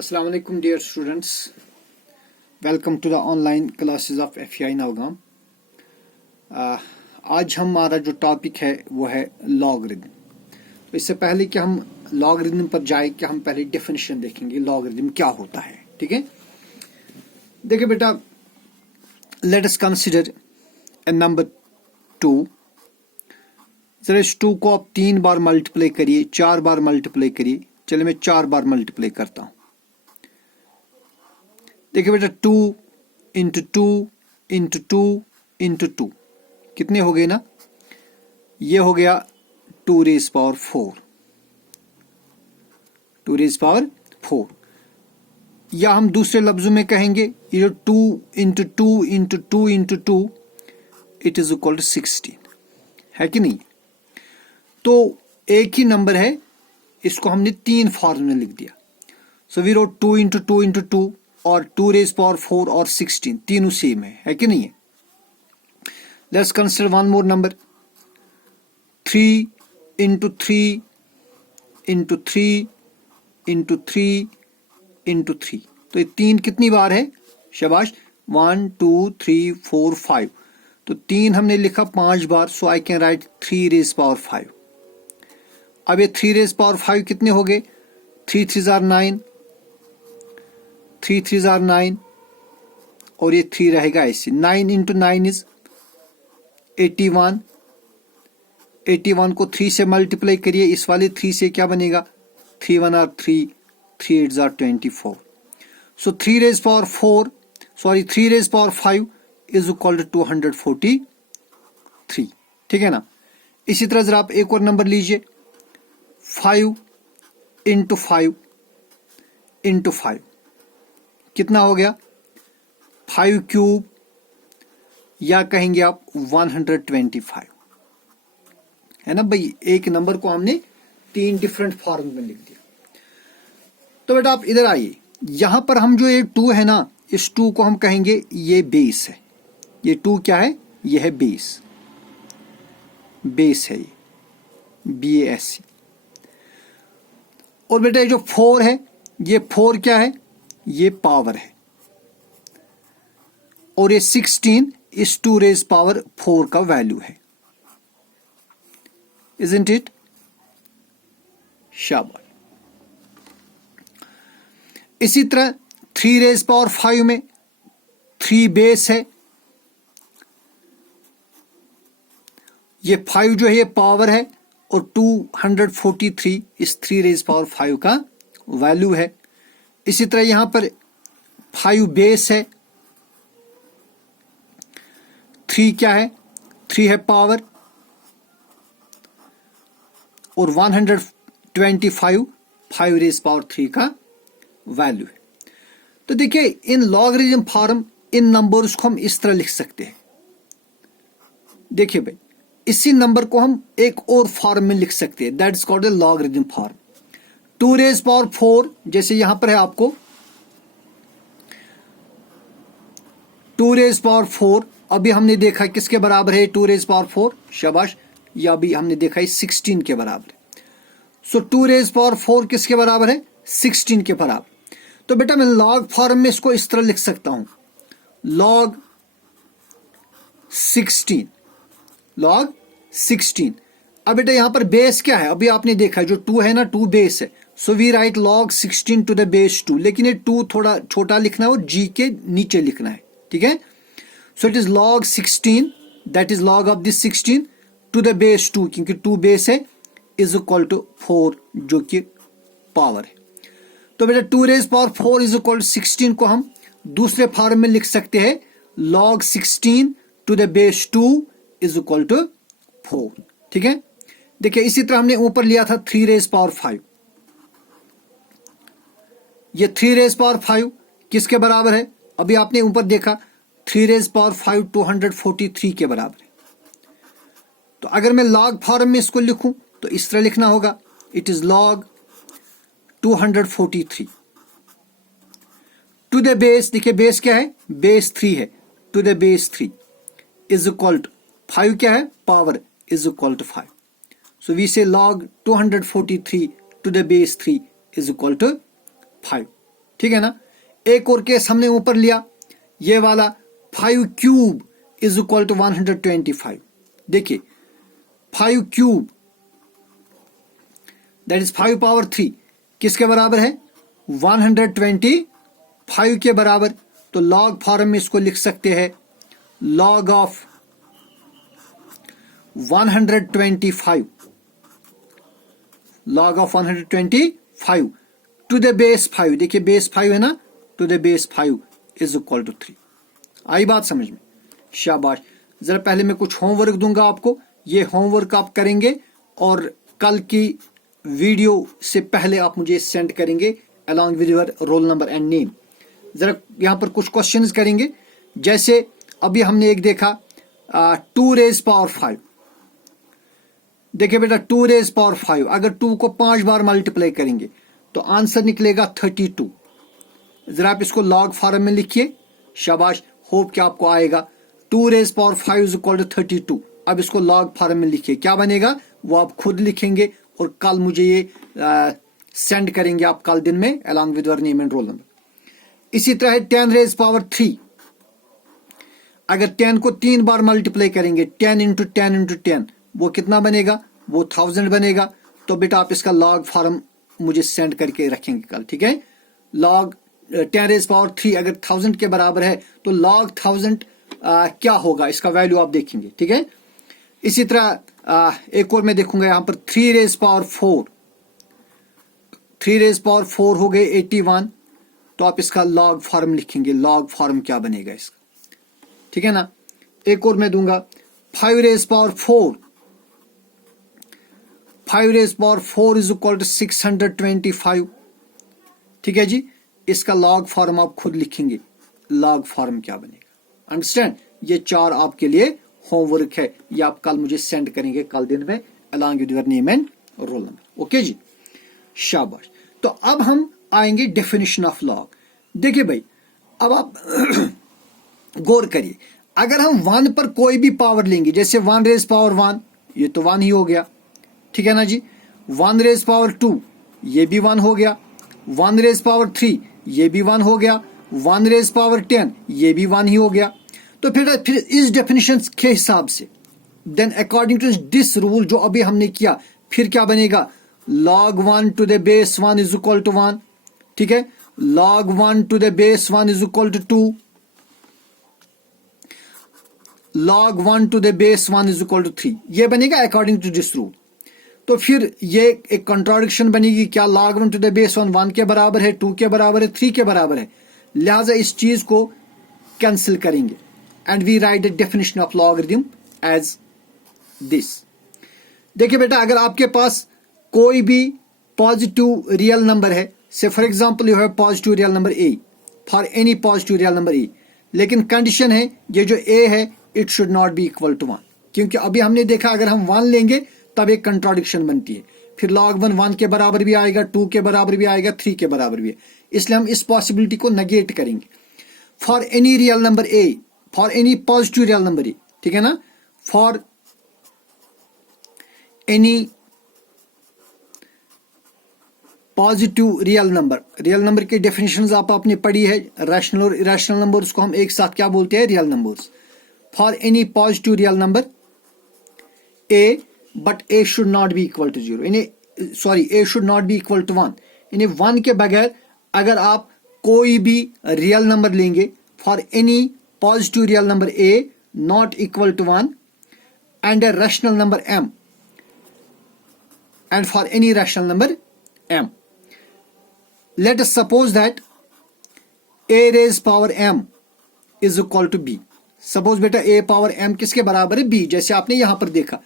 Assalamu alaikum dear students. Welcome to the online classes of FEI Nalgam. आज हमारा जो topic है वो है लॉगरिदम। तो इससे पहले कि हम लॉगरिदम पर जाए कि हम पहले डेफिनेशन देखेंगे लॉगरिदम क्या होता है। ठीक है, देखिए बेटा, let us consider a number 2। जरा इस 2 को आप 3 बार मल्टीप्लाई करिए, 4 बार मल्टीप्लाई करिए। चलिए मैं 4 बार मल्टीप्लाई करता हूं। देखिए बेटा, 2 इंटू 2 इंटू 2 इंटू 2 कितने हो गए ना? ये हो गया 2 रेज पावर 4, 2 रेज पावर 4। या हम दूसरे लफ्जों में कहेंगे ये जो 2 into 2 into 2 into 2 it is equal to 16 है कि नहीं? तो एक ही नंबर है, इसको हमने 3 फॉर्म में लिख दिया। So we wrote 2 into 2 into 2 और 2 रेज पावर 4 और 16 तीनों सेम है कि नहीं है? Let's consider one more number 3 into 3 into 3 into 3 into 3। तो ये 3 कितनी बार है? शाबाश, 1 2 3 4 5। तो 3 हमने लिखा 5 बार। So I can write 3 raise power 5। अब ये 3 रेज पावर 5 कितने हो गए? 3 3 जार 9, 3 3 जार 9 और ये 3 रहेगा ऐसे। 9 इंटू 9 इज 81। 81 को 3 से मल्टीप्लाई करिए, इस वाले 3 से क्या बनेगा? 3 1 आर 3, 3 8 जार 24। So 3 raise power 4 sorry 3 raise power 5 is equal to 243। ठीक है ना? इसी तरह जरा आप एक और नंबर लीजिए, 5 इंटू 5 इंटू 5 कितना हो गया? 5 क्यूब, या कहेंगे आप 125 है ना भाई। एक नंबर को हमने 3 डिफरेंट फॉर्म में लिख दिया। तो बेटा आप इधर आइए, यहां पर हम जो ये 2 है ना, इस 2 को हम कहेंगे ये बेस है। ये 2 क्या है? ये है बेस, बेस है ये, BASE। और बेटा ये जो 4 है, ये 4 क्या है? ये पावर है। और ये 16 इस 2 रेज पावर 4 का वैल्यू है। Isn't it? शाबाश। इसी तरह 3 रेज पावर 5 में 3 बेस है। ये 5 जो है ये पावर है और 243 इस 3 रेज पावर 5 का वैल्यू है। इसी तरह यहां पर 5 बेस है, 3 क्या है? 3 है पावर और 125 5 रेज पावर 3 का वैल्यू है। तो देखिए, इन लॉगरिथम फॉर्म इन नंबर्स को हम इस तरह लिख सकते हैं। देखिए भाई, इसी नंबर को हम एक और फॉर्म में लिख सकते हैं, that is called the logarithm form. 2 raise power 4 जैसे यहां पर है आपको 2 रेज पावर 4, अभी हमने देखा किसके बराबर है 2 रेज पावर 4? शाबाश, या अभी हमने देखा है 16 के बराबर है। सो 2 रेज पावर 4 किसके बराबर है? 16 के बराबर। तो बेटा मैं लॉग फॉर्म में इसको इस तरह लिख सकता हूं, लॉग 16, लॉग 16। अब बेटा यहां पर बेस क्या है? अभी आपने देखा जो 2 है ना, 2 बेस है। So we write log 16 to the base 2, लेकिन ये 2 थोड़ा छोटा लिखना है और जी के नीचे लिखना है। ठीक है? So it is log 16, that is log of this 16 to the base 2, क्योंकि 2 बेस है, इज इक्वल टू 4 जो कि पावर है। तो बेटा 2 raise power 4 is equal to 16 को हम दूसरे फॉर्म में लिख सकते हैं, log 16 to the base 2 is equal to 4। ठीक है? देखिए इसी तरह हमने ऊपर लिया था 3 रेज पावर 5। ये 3 रेज पावर 5 किसके बराबर है? अभी आपने ऊपर देखा 3 रेज पावर 5 243 के बराबर है। तो अगर मैं लॉग फॉर्म में इसको लिखूं तो इस तरह लिखना होगा, it is log 243 to the base. देखिए बेस क्या है? बेस 3 है, to the base 3 is equal to 5 क्या है? Power is equal to 5। So we say log 243 to the base 3 is equal to 5। ठीक है ना। एक और केस हमने ऊपर लिया, ये वाला 5 क्यूब इज इक्वल टू 125। देखिए 5 क्यूब दैट इज 5 पावर 3 किसके बराबर है? 125 के बराबर। तो लॉग फॉर्म में इसको लिख सकते हैं log of 125, log of 125 to the base 5। देखिए बेस 5 है ना, to the base 5 is equal to 3। आई बात समझ में? शाबाश। जरा पहले मैं कुछ होमवर्क दूंगा आपको, ये होमवर्क आप करेंगे और कल की वीडियो से पहले आप मुझे सेंड करेंगे along with your roll number and name. जरा यहां पर कुछ क्वेश्चंस करेंगे, जैसे अभी हमने एक देखा 2 रेज पावर 5। देखिए बेटा 2 रेज पावर 5 अगर 2 को 5 बार मल्टीप्लाई करेंगे तो आंसर निकलेगा 32। जरा आप इसको लॉग फॉर्म में लिखिए। शाबाश, होप कि आपको आएगा। 2 raise power 5 is equal to 32। अब इसको लॉग फॉर्म में लिखिए, क्या बनेगा वो आप खुद लिखेंगे और कल मुझे ये सेंड करेंगे आप कल दिन में along with your name and roll number. इसी तरह है 10 रेज पावर 3। अगर 10 को 3 बार मल्टीप्लाई करेंगे 10 इंटू 10 इंटू 10 वो कितना बनेगा? वो 1000 बनेगा। तो बेटा आप इसका लॉग फॉर्म मुझे सेंड करके रखेंगे कल, ठीक है। लॉग 10 रेज पावर 3 अगर 1000 के बराबर है तो लॉग 1000 क्या होगा, इसका वैल्यू आप देखेंगे, ठीक है। इसी तरह एक और मैं देखूंगा यहां पर 3 रेज पावर 4। 3 रेज पावर 4 हो गए 81। तो आप इसका लॉग फॉर्म लिखेंगे, लॉग फॉर्म क्या बनेगा इसका, ठीक है ना। एक और मैं दूंगा 5 raise power 4। 5 raise power 4 is equal to 625, ठीक है जी। इसका लॉग फॉर्म आप खुद लिखेंगे, लॉग फॉर्म क्या बनेगा। अंडरस्टैंड? ये 4 आपके लिए होमवर्क है, ये आप कल मुझे सेंड करेंगे कल दिन में along with your name and roll number. Okay जी, शाबाश। तो अब हम आएंगे डेफिनेशन ऑफ लॉग। देखिए भाई, अब आप गौर करिए, अगर हम 1 पर कोई भी पावर लेंगे, जैसे 1 रेज पावर 1 ये तो 1 ही हो गया, ठीक है ना जी। 1 रेज पावर 2 ये भी 1 हो गया। 1 रेज पावर 3 ये भी 1 हो गया। 1 रेज पावर 10 ये भी 1 ही हो गया। तो फिर इस डेफिनेशन के हिसाब से then according to this rule जो अभी हमने किया, फिर क्या बनेगा? log 1 to the base 1 is equal to 1, ठीक है। log 1 to the base 1 is equal to 2। log 1 to the base 1 is equal to 3। ये बनेगा अकॉर्डिंग टू दिस रूल। तो फिर ये एक कंट्राडिक्शन बनेगी, क्या log 1 टू द बेस 1 1 के बराबर है, 2 के बराबर है, 3 के बराबर है। लिहाजा इस चीज को कैंसिल करेंगे and we write the definition of logarithm as this. देखिए बेटा, अगर आपके पास कोई भी पॉजिटिव रियल नंबर है, say for example you have positive real number a for any positive real number a, लेकिन कंडीशन है ये जो a है it should not be equal to 1, क्योंकि अभी हमने देखा अगर हम 1 लेंगे तब एक कंट्राडिक्शन बनती है। फिर log 1 के बराबर भी आएगा, 2 के बराबर भी आएगा, 3 के बराबर भी है। इसलिए हम इस पॉसिबिलिटी को नेगेट करेंगे। For any real number a, for any positive real number a, ठीक है ना। For any positive real number की डेफिनेशंस आपने पढ़ी है, रैशनल और इरेशनल नंबर, उसको हम एक साथ क्या बोलते हैं? Real numbers. For any positive real number a, but a should not be equal to 0, a should not be equal to 1। यानी 1 के बगैर अगर आप कोई भी रियल नंबर लेंगे, for any positive real number a not equal to 1 and a rational number m, and for any rational number m, let us suppose that a raised power m is equal to b। Suppose बेटा a power m किसके बराबर है? b। जैसे आपने यहां पर देखा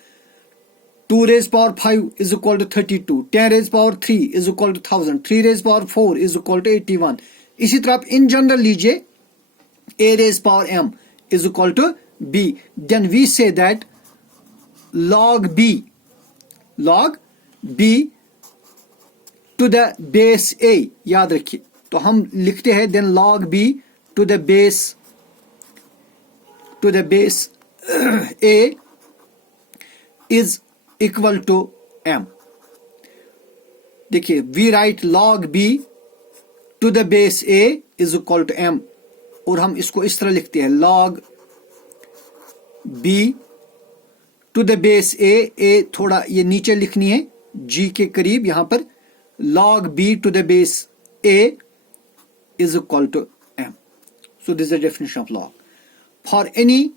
2 raised power 5 is equal to 32, 10 raised power 3 is equal to 1000, 3 raised power 4 is equal to 81। इसी तरह आप इन जनरल लीजिए a raised power m is equal to b, then we say that log b to the base a, याद रखिए। तो हम लिखते हैं then log b to the base a is equal to m। देखिए we write log b to the base a is equal to m, और हम इसको इस तरह लिखते हैं log b to the base a थोड़ा ये नीचे लिखनी है g के करीब, यहां पर log b to the base a is equal to m. So this is the definition of log. For any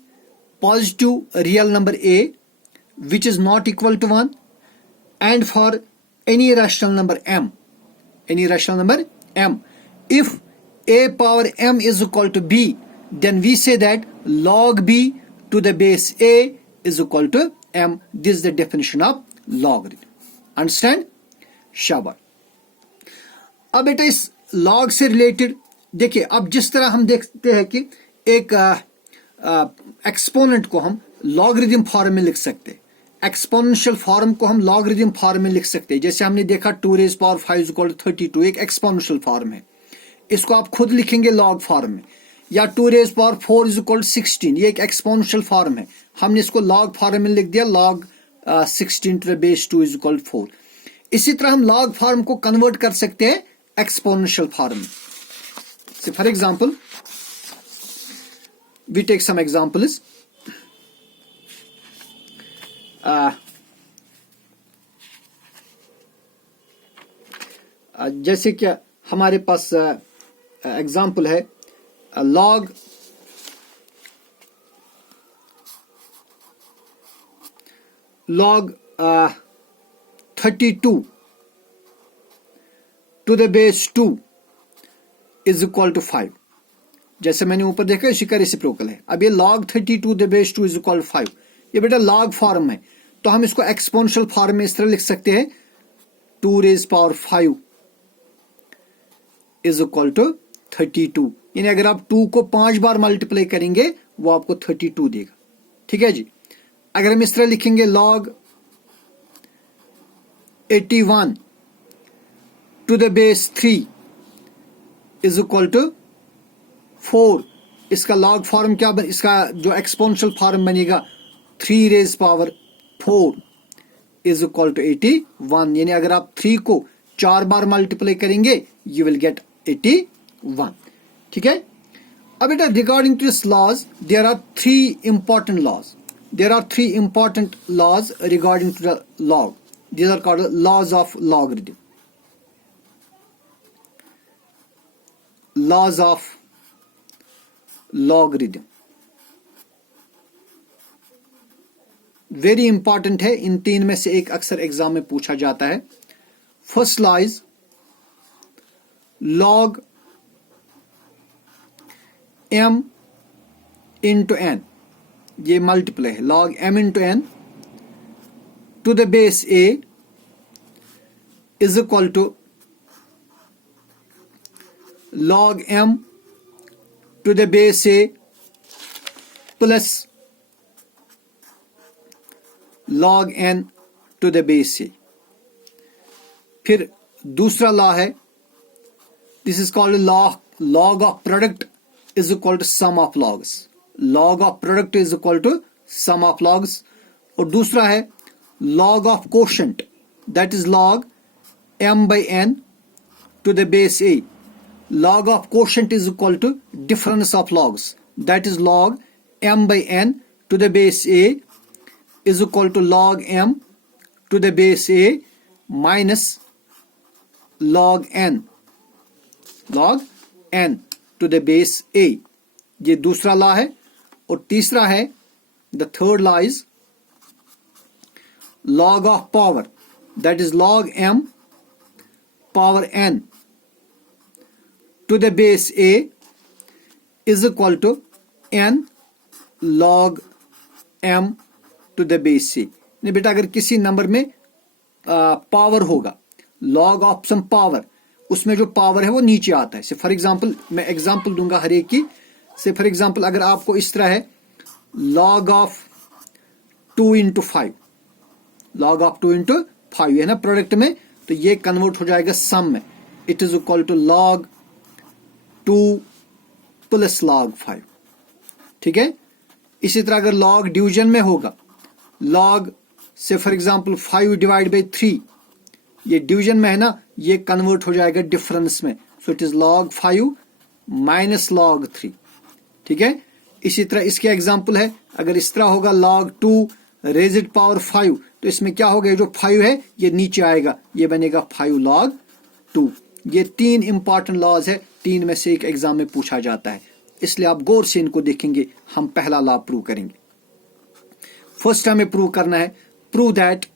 positive real number a which is not equal to 1, and for any rational number m, if a power m is equal to b, then we say that log b to the base a is equal to m. This is the definition of logarithm. Understand? शाबाश. अब बेटा इस log से related देखिए, अब जिस तरह हम देखते हैं कि एक एक्सपोनेंट को हम लॉगरिथम फॉर्म में लिख सकते हैं, एक्सपोनेंशियल फॉर्म को हम लॉगरिथम फॉर्म में लिख सकते हैं. जैसे हमने देखा 2 raised power 5 is equal to 32, एक एक्सपोनेंशियल फॉर्म है. इसको आप खुद लिखेंगे लॉग फॉर्म में. या 2 raised power 4 is equal to 16, ये एक एक्सपोनेंशियल फॉर्म है. हमने इसको लॉग फॉर्म में लिख दिया, log 16 to the base 2 is equal to 4. इसी तरह हम लॉग फॉर्म को कन्वर्ट कर सकते हैं exponential form. So for example, we take some examples. जैसे कि हमारे पास एग्जाम्पल है log log 32 to the base 2 is equal to 5. जैसे मैंने ऊपर देखा इसी का रेसिप्रोकल है. अब ये log 32 to the base 2 is equal to 5, ये बेटा लॉग फॉर्म है, तो हम इसको एक्सपोनेंशियल फॉर्म में इस तरह लिख सकते हैं 2 raised power 5 is equal to 32. यानी अगर आप 2 को 5 बार मल्टीप्लाई करेंगे वो आपको 32 देगा. ठीक है जी. अगर हम इस तरह लिखेंगे log 81 to the base 3 is equal to 4, इसका लॉग फॉर्म क्या इसका जो एक्सपोनेंशियल फॉर्म बनेगा 3 raised power 4 is equal to 81. यानी अगर आप 3 को 4 बार मल्टीप्लाई करेंगे यू विल गेट 81. ठीक है. अब बेटा regarding to this laws there are 3 important laws regarding to the log. These are called laws of logarithm. Laws of logarithm very important है. इन 3 में से एक अक्सर एग्जाम में पूछा जाता है. First law is log m into n, ये मल्टीप्लाई है. log m into n to the base a is equal to log m to the base a plus log n to the base a. फिर दूसरा law है, this is called log of product is equal to sum of logs. log of product is equal to sum of logs. और दूसरा है log of quotient, that is log m by n to the base a. log of quotient is equal to difference of logs, that is log m by n to the base a is equal to log m to the base a minus log n to the base a. ये दूसरा law है. और तीसरा है the third law is log of power, that is log m power n to the base a is equal to n log m to the base a. नहीं बेटा, अगर किसी नंबर में पावर होगा, log ऑफ सम पावर, उसमें जो power है वो नीचे आता है. से फॉर एग्जांपल मैं एग्जांपल दूंगा हर एक की. से फॉर एग्जांपल अगर आपको इस तरह है log of 2 into 5, log of 2 into 5 है ना प्रोडक्ट में, तो ये कन्वर्ट हो जाएगा सम में. It is equal to log 2 plus log 5. ठीक है. इसी तरह अगर log डिवीजन में होगा, log से फॉर एग्जांपल 5 डिवाइड बाई 3, ये डिवीजन में है ना, ये कन्वर्ट हो जाएगा डिफरेंस में. सो it is log 5 minus log 3। ठीक है, इसी तरह इसके एग्जाम्पल है, अगर इस तरह होगा log 2 रेज़ड पावर 5, तो इसमें क्या होगा, जो 5 है ये नीचे आएगा, ये बनेगा 5 log 2। ये 3 इंपॉर्टेंट लॉज है, 3 में से एक एग्जाम में पूछा जाता है, इसलिए आप गौर से इनको देखेंगे। हम पहला लॉ प्रूव करेंगे। फर्स्ट हमें प्रूव करना है, prove that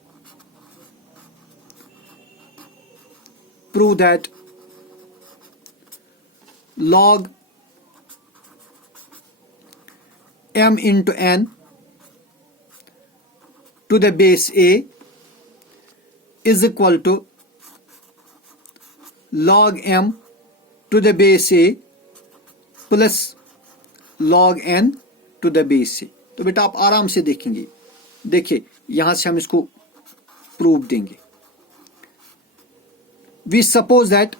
log m into n to the base a is equal to log m to the base a plus log n to the base a। तो बेटा आप आराम से देखेंगे, देखिए यहां से हम इसको प्रूव देंगे। We suppose that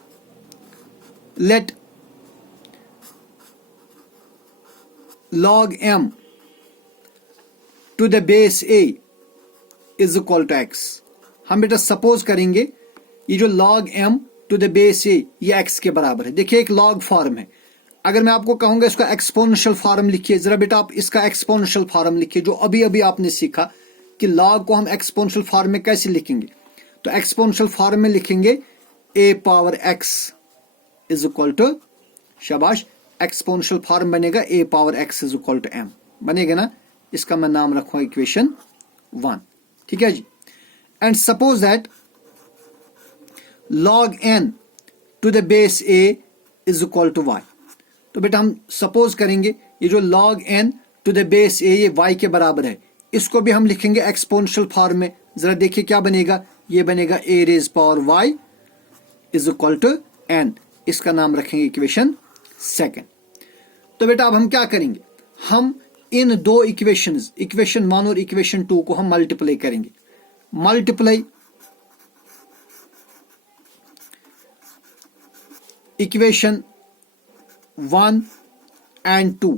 let log m to the base a is equal to x। हम बेटा सपोज करेंगे ये जो log m to the base a ये x के बराबर है। देखिए एक log फॉर्म है, अगर मैं आपको कहूंगा इसका एक्सपोनेंशियल फॉर्म लिखिए, जरा बेटा आप इसका एक्सपोनेंशियल फॉर्म लिखिए, जो अभी अभी आपने सीखा कि log को हम एक्सपोनेंशियल फॉर्म में कैसे लिखेंगे। तो एक्सपोनेंशियल फॉर्म में लिखेंगे a power x is equal to, शाबाश, एक्सपोनेंशियल फॉर्म बनेगा a power x is equal to m बनेगा ना। इसका मैं नाम रखूंगा इक्वेशन 1। ठीक है जी। And suppose that log n to the base a is equal to y। तो बेटा हम सपोज करेंगे ये जो log n to the base a ये y के बराबर है, इसको भी हम लिखेंगे एक्सपोनेंशियल फॉर्म में। जरा देखिए क्या बनेगा, ये बनेगा a raise power y is equal to n। इसका नाम रखेंगे इक्वेशन 2। तो बेटा अब हम क्या करेंगे, हम इन दो इक्वेशंस, इक्वेशन 1 और इक्वेशन 2 को हम मल्टीप्लाई करेंगे। मल्टीप्लाई इक्वेशन 1 एंड 2,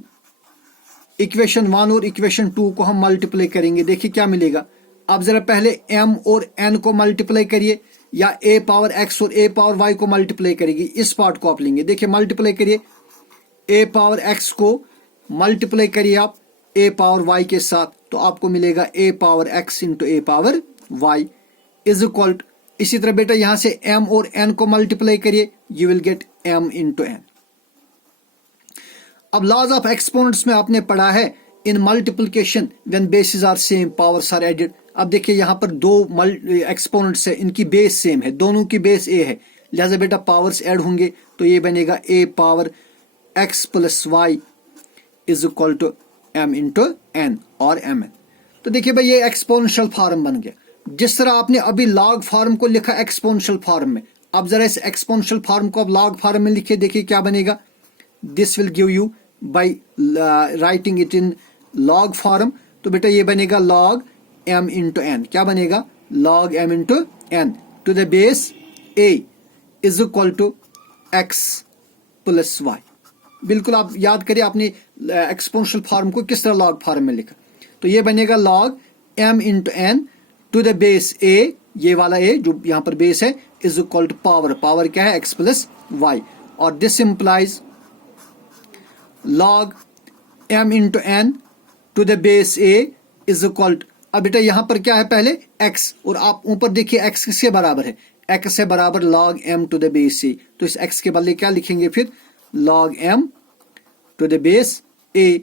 इक्वेशन 1 और इक्वेशन 2 को हम मल्टीप्लाई करेंगे। देखिए क्या मिलेगा। अब जरा पहले m और n को मल्टीप्लाई करिए, या a पावर x और a पावर y को मल्टीप्लाई करेगी। इस पार्ट को आप लेंगे, देखिए मल्टीप्लाई करिए, a पावर x को मल्टीप्लाई करिए आप a पावर y के साथ, तो आपको मिलेगा a power x into a power y is equal to, इसी तरह बेटा यहां से m और n को मल्टीप्लाई करिए, you will get m into n। अब लॉज ऑफ एक्सपोनेंट्स में आपने पढ़ा है in multiplication when bases are same powers are added. अब देखिए यहाँ पर दो एक्सपोनेंट्स है, इनकी बेस सेम है, दोनों की बेस a है, लिहाजा बेटा पावर्स ऐड होंगे, तो ये बनेगा a power x plus y is equal to m into n और mn। तो देखिए भाई ये एक्सपोनेंशियल फॉर्म बन गया। जिस तरह आपने अभी लॉग फॉर्म को लिखा एक्सपोनेंशियल फॉर्म में, अब जरा इस एक्सपोनेंशियल फॉर्म को अब लॉग फॉर्म में लिखिए, देखिए क्या बनेगा। This will give you by writing it in log form. तो बेटा ये बनेगा log m इंटू n, क्या बनेगा, log m into n to the base a is equal to x plus y। बिल्कुल आप याद करिए आपने एक्सपोनेंशियल फॉर्म को किस तरह लॉग फॉर्म में लिखा। तो ये बनेगा log m into n to the base a, ये वाला a जो यहाँ पर बेस है, is equal to power, power क्या है x प्लस y, और this implies log m into n to the base a is equal to, अब बेटा यहां पर क्या है पहले x, और आप ऊपर देखिए x किसके बराबर है, x से बराबर log m to the base a। तो इस x के बदले क्या लिखेंगे फिर, log m to the base a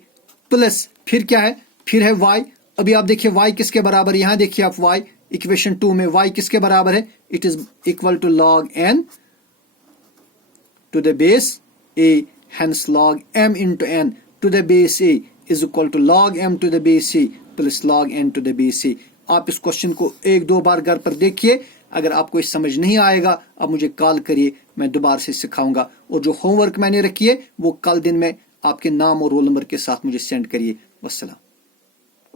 plus फिर क्या है, फिर है y। अभी आप देखिए y किसके बराबर, यहां देखिए आप y इक्वेशन 2 में y किसके बराबर है, it is equal to log n to the base a, hence log m into n to the base a is equal to log m to the base a plus log n to the base a। आप इस question को एक दो बार घर पर देखिए, अगर आपको इस समझ नहीं आएगा अब मुझे कॉल करिए, मैं दोबारा से सिखाऊंगा। और जो होमवर्क मैंने रखी है वो कल दिन में आपके नाम और रोल नंबर के साथ मुझे सेंड करिए। वस्सलाम।